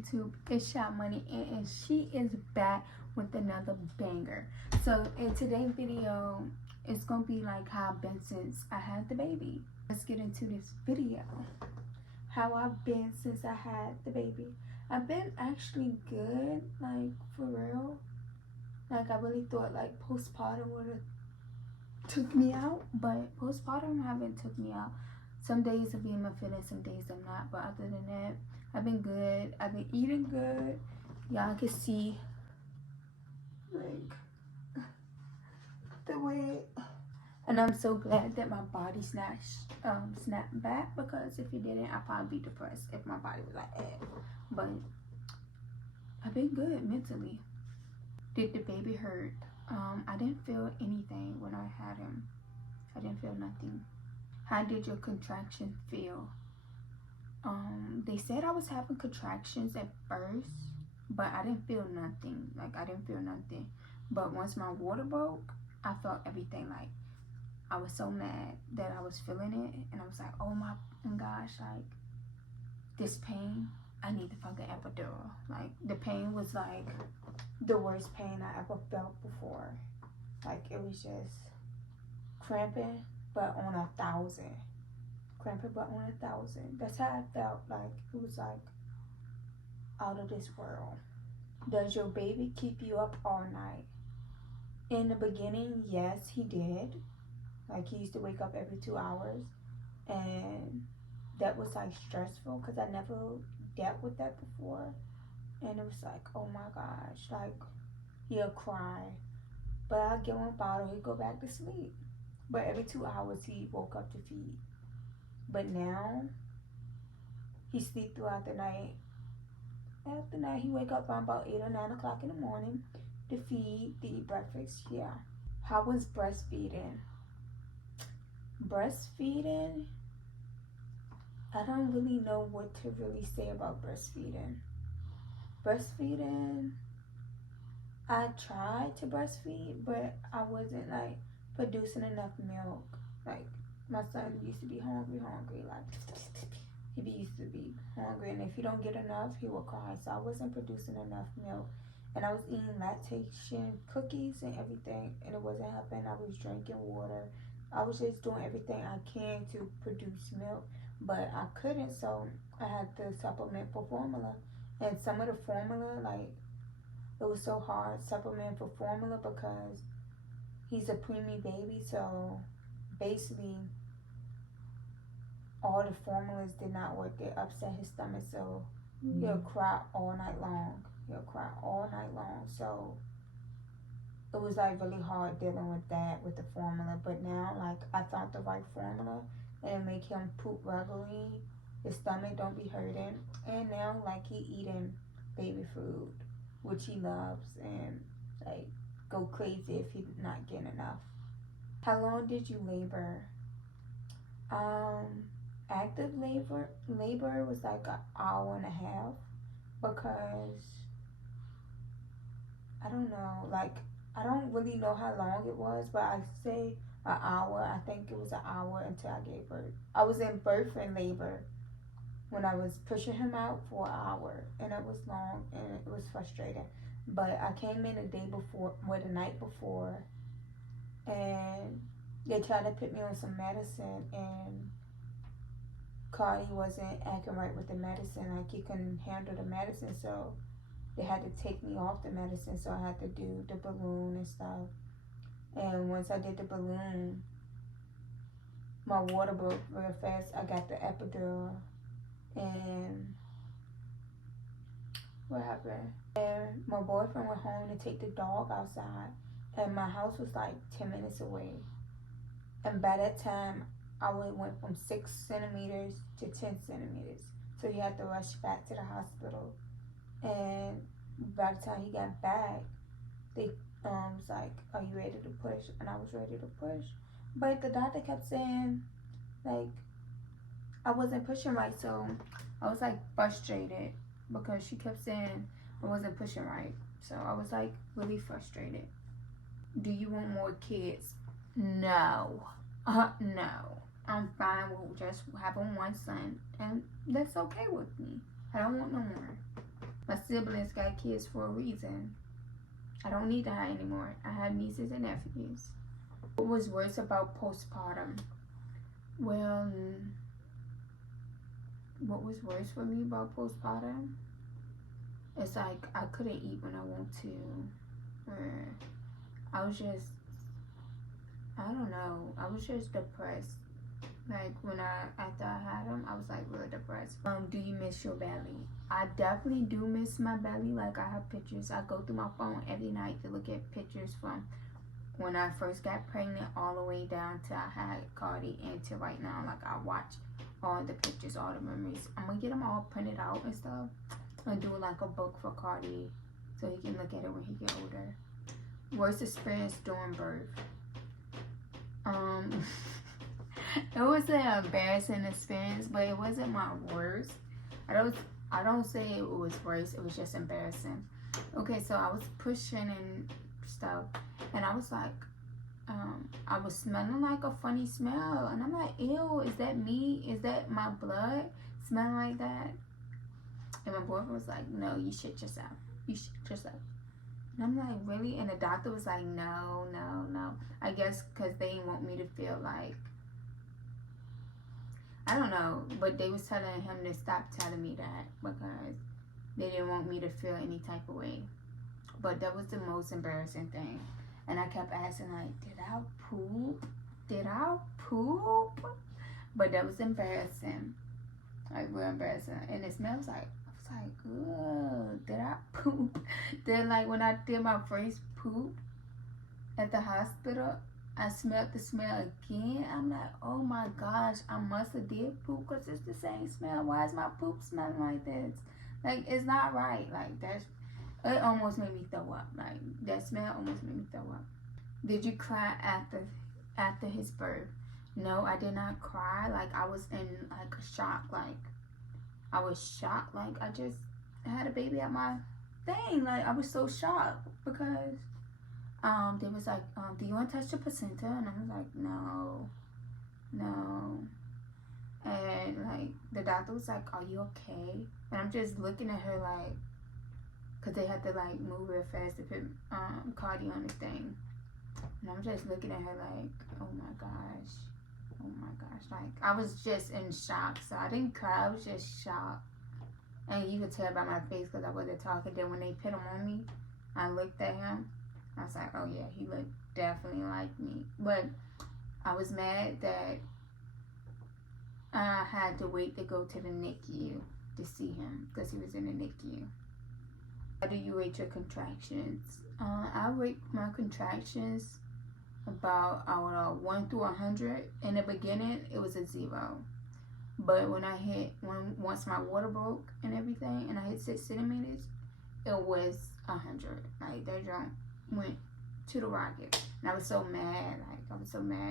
YouTube? It's Shot Money, and she is back with another banger. So in today's video, it's gonna be like how I've been since I had the baby. Let's get into this video. How I've been since I had the baby. I've been actually good, like for real. Like I really thought like postpartum would have took me out, but postpartum haven't took me out. Some days I'll be in my feelings, some days I'm not. But other than that, I've been good. I've been eating good. Y'all can see like the way, and I'm so glad that my body snapped back, because if it didn't, I'd probably be depressed if my body was like But I've been good mentally. Did the baby hurt? I didn't feel anything when I had him. I didn't feel nothing. How did your contractions feel? They said I was having contractions at first, but I didn't feel nothing. Like I didn't feel nothing. But once my water broke, I felt everything. Like I was so mad that I was feeling it, and I was like, oh my gosh, like this pain, I need the fucking epidural. Like the pain was like the worst pain I ever felt before. Like it was just cramping, but on 1,000. Cramping, but on 1,000. That's how I felt. Like it was like out of this world. Does your baby keep you up all night? In the beginning, yes, he did. Like he used to wake up every 2 hours, and that was like stressful because I never dealt with that before. And it was like, oh my gosh, like he'll cry, but I'll give him a bottle, he'd go back to sleep. But every 2 hours he woke up to feed. But now he sleep throughout the night. After night he wake up around about 8 or 9 o'clock in the morning to feed, to eat breakfast. Yeah. How was breastfeeding? Breastfeeding, I don't really know what to really say about breastfeeding. Breastfeeding, I tried to breastfeed, but I wasn't like producing enough milk. Like my son used to be hungry, like he used to be hungry, and if you don't get enough, he will cry. So I wasn't producing enough milk, and I was eating lactation cookies and everything, and it wasn't helping. I was drinking water. I was just doing everything I can to produce milk, but I couldn't, so I had to supplement for formula. And some of the formula, like, it was so hard supplementing for formula because he's a preemie baby, so basically all the formulas did not work. They upset his stomach, so he'll cry all night long. So it was like really hard dealing with that, with the formula. But now, like, I found the right formula, and it make him poop regularly. His stomach don't be hurting, and now like he eating baby food, which he loves, and like go crazy if he's not getting enough. How long did you labor? Active labor was like an hour and a half, because I don't know, like I don't really know how long it was, but I say an hour. I think it was an hour until I gave birth. I was in birth and labor when I was pushing him out for an hour, and it was long and it was frustrating. But I came in the night before, and they tried to put me on some medicine, and Cardi wasn't acting right with the medicine. Like he couldn't handle the medicine, so they had to take me off the medicine. So I had to do the balloon and stuff. And once I did the balloon, my water broke real fast. I got the epidural. And what happened? And my boyfriend went home to take the dog outside, and my house was like 10 minutes away. And by that time, I went from 6 centimeters to 10 centimeters. So he had to rush back to the hospital. And by the time he got back, they was like, "Are you ready to push?" And I was ready to push, but the doctor kept saying like I wasn't pushing right, so I was like frustrated because she kept saying I wasn't pushing right. So I was like really frustrated. Do you want more kids? No. No. I'm fine with just having one son, and that's okay with me. I don't want no more. My siblings got kids for a reason. I don't need to hide anymore. I have nieces and nephews. What was worse about postpartum? Well, what was worse for me about postpartum? It's like I couldn't eat when I want to. I was just, I don't know. I was just depressed. Like after I had them, I was like real depressed. Do you miss your belly? I definitely do miss my belly. Like I have pictures. I go through my phone every night to look at pictures from when I first got pregnant all the way down to I had Cardi and to right now. Like I watch all the pictures, all the memories. I'm gonna get them all printed out and stuff. And do like a book for Cardi so he can look at it when he get older. Worst experience during birth. It was an embarrassing experience, but it wasn't my worst. I don't say it was worse. It was just embarrassing. Okay, so I was pushing and stuff, and I was like, I was smelling like a funny smell, and I'm like, ew, is that me? Is that my blood smelling like that? And my boyfriend was like, no, you shit yourself. You shit yourself. And I'm like, really? And the doctor was like, no. I guess because they didn't want me to feel like, I don't know, but they was telling him to stop telling me that because they didn't want me to feel any type of way. But that was the most embarrassing thing. And I kept asking, like, did I poop? Did I poop? But that was embarrassing. Like, real embarrassing. And it smells like, I was like, ugh, did I poop? Then, like, when I did my first poop at the hospital, I smelled the smell again. I'm like, oh my gosh, I must have did poop because it's the same smell. Why is my poop smelling like this? Like, it's not right. Like, it almost made me throw up. Like, that smell almost made me throw up. Did you cry after his birth? No, I did not cry. Like, I was in, like, a shock. Like, I was shocked. Like, I just had a baby at my thing. Like, I was so shocked because they was like, do you want to touch the placenta? And I was like, no. And like the doctor was like, are you okay? And I'm just looking at her like, cause they had to like move real fast to put Cardi on the thing. And I'm just looking at her like, oh my gosh. Like I was just in shock. So I didn't cry. I was just shocked. And you could tell by my face because I wasn't talking. Then when they put him on me, I looked at him. I was like, oh yeah, he looked definitely like me. But I was mad that I had to wait to go to the NICU to see him because he was in the NICU. How do you rate your contractions? I rate my contractions about 1 through 100. In the beginning, it was a 0. But when I once my water broke and everything, and I hit 6 centimeters, it was 100. Like that jump went to the rocket. And I was so mad.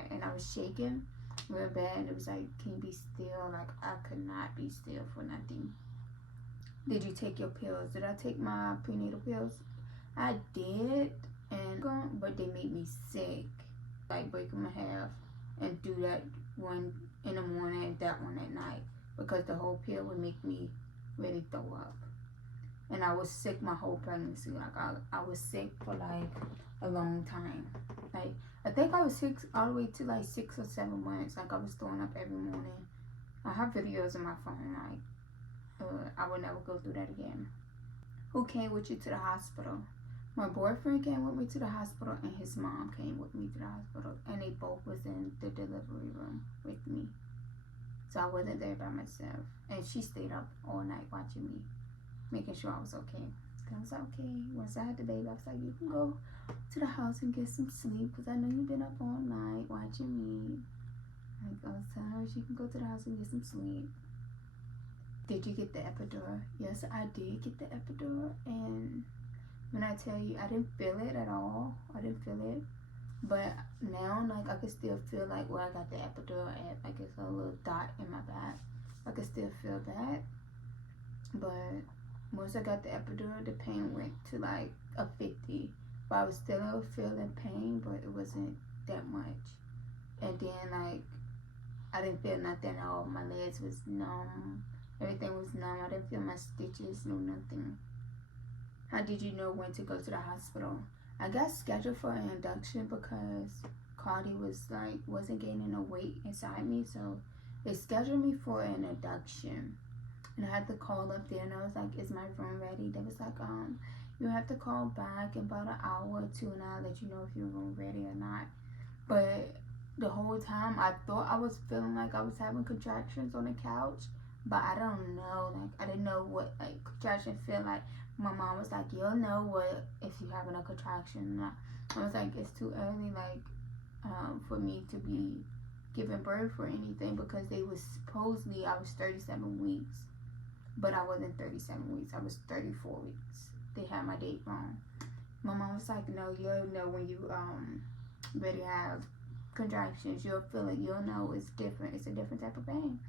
And I was shaking real bad. And it was like, can you be still? Like I could not be still for nothing. Did you take your pills? Did I take my prenatal pills? I did, but they made me sick. Like break them in half and do that one in the morning and that one at night because the whole pill would make me really throw up. And I was sick my whole pregnancy. Like I was sick for like a long time. Like I think I was sick all the way to like 6 or 7 months. Like I was throwing up every morning. I have videos on my phone. Like I would never go through that again. Who came with you to the hospital? My boyfriend came with me to the hospital and his mom came with me to the hospital. And they both was in the delivery room with me. So I wasn't there by myself. And she stayed up all night watching me, making sure I was okay. I was like, okay. Once I had the baby, I was like, you can go to the house and get some sleep because I know you've been up all night watching me. Like I was telling her she can go to the house and get some sleep. Did you get the epidural? Yes, I did get the epidural. And when I tell you, I didn't feel it at all. I didn't feel it. But now, like, I can still feel, like, where I got the epidural at. Like, it's a little dot in my back. I can still feel that. But once I got the epidural, the pain went to, like, a 50. But I was still feeling pain, but it wasn't that much. And then, like, I didn't feel nothing at all. My legs was numb. Everything was numb. I didn't feel my stitches, no nothing. How did you know when to go to the hospital? I got scheduled for an induction because Cardi wasn't gaining no weight inside me, so they scheduled me for an induction. And I had to call up there and I was like, is my room ready? They was like, you have to call back in about an hour or two and I'll let you know if your room ready or not. But the whole time I thought I was feeling like I was having contractions on the couch, but I don't know. Like, I didn't know what like contractions feel like. My mom was like, you'll know what if you're having a contraction. I was like, it's too early, like, for me to be giving birth or anything, because they was supposedly I was 37 weeks, but I wasn't 37 weeks. I was 34 weeks. They had my date wrong. My mom was like, no, you'll know when you ready to have contractions. You'll feel it. You'll know it's different. It's a different type of pain.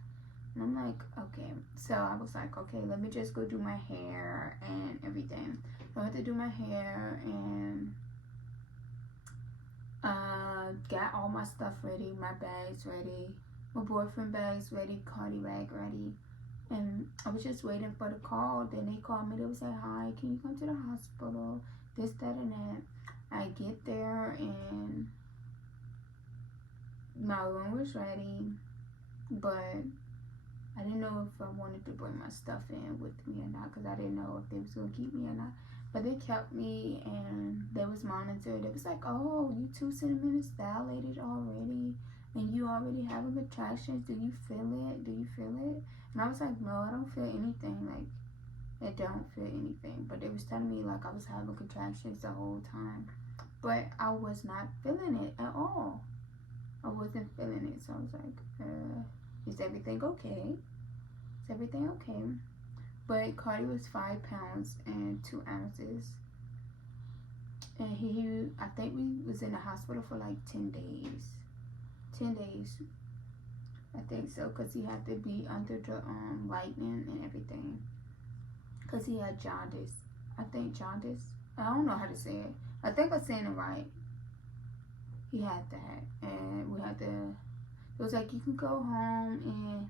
And I'm like, okay. So I was like, okay, let me just go do my hair and everything. I went to do my hair and got all my stuff ready. My bags ready. My boyfriend bags ready. Cardi bag ready. And I was just waiting for the call. Then they called me. They would say, hi, can you come to the hospital? This, that, and that. I get there and my room was ready, but I didn't know if I wanted to bring my stuff in with me or not, because I didn't know if they was going to keep me or not. But they kept me and they was monitored. It was like, oh, you 2 centimeters dilated already and you already having contractions. Do you feel it? Do you feel it? And I was like, no, I don't feel anything. Like, I don't feel anything. But they was telling me like I was having contractions the whole time. But I was not feeling it at all. I wasn't feeling it. So I was like, is everything okay? Is everything okay? But Cardi was 5 pounds and 2 ounces. And I think we was in the hospital for like 10 days. 10 days. I think so, because he had to be under the lightning and everything. Because he had jaundice. I think jaundice. I don't know how to say it. I think I'm saying it right. He had that. And we had to, it was like, you can go home and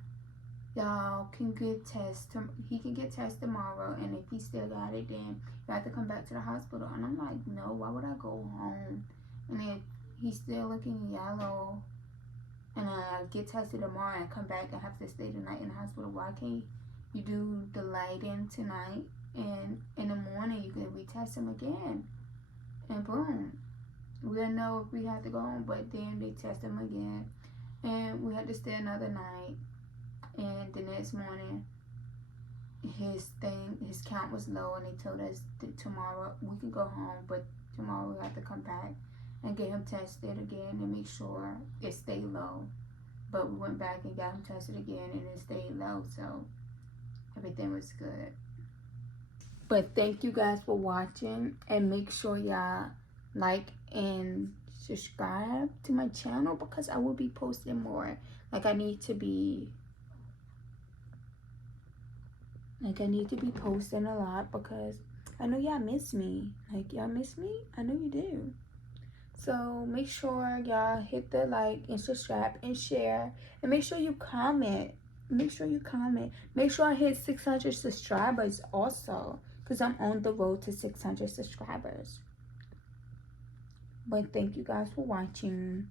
y'all can get tested. He can get tested tomorrow. And if he still got it, then you have to come back to the hospital. And I'm like, no, why would I go home? And if he's still looking yellow, and I get tested tomorrow and come back and have to stay the night in the hospital, why can't you do the lighting tonight and in the morning you can retest him again? And boom, we'll know if we have to go home. But then they test him again and we had to stay another night. And the next morning his count was low, and they told us that tomorrow we can go home, but tomorrow we have to come back and get him tested again and make sure it stayed low. But we went back and got him tested again and it stayed low, so everything was good. But thank you guys for watching, and make sure y'all like and subscribe to my channel, because I will be posting more. Like, I need to be posting a lot, because I know y'all miss me. Like, y'all miss me? I know you do. So make sure y'all hit the like and subscribe and share, and make sure you comment. Make sure you comment. Make sure I hit 600 subscribers also, because I'm on the road to 600 subscribers. But thank you guys for watching.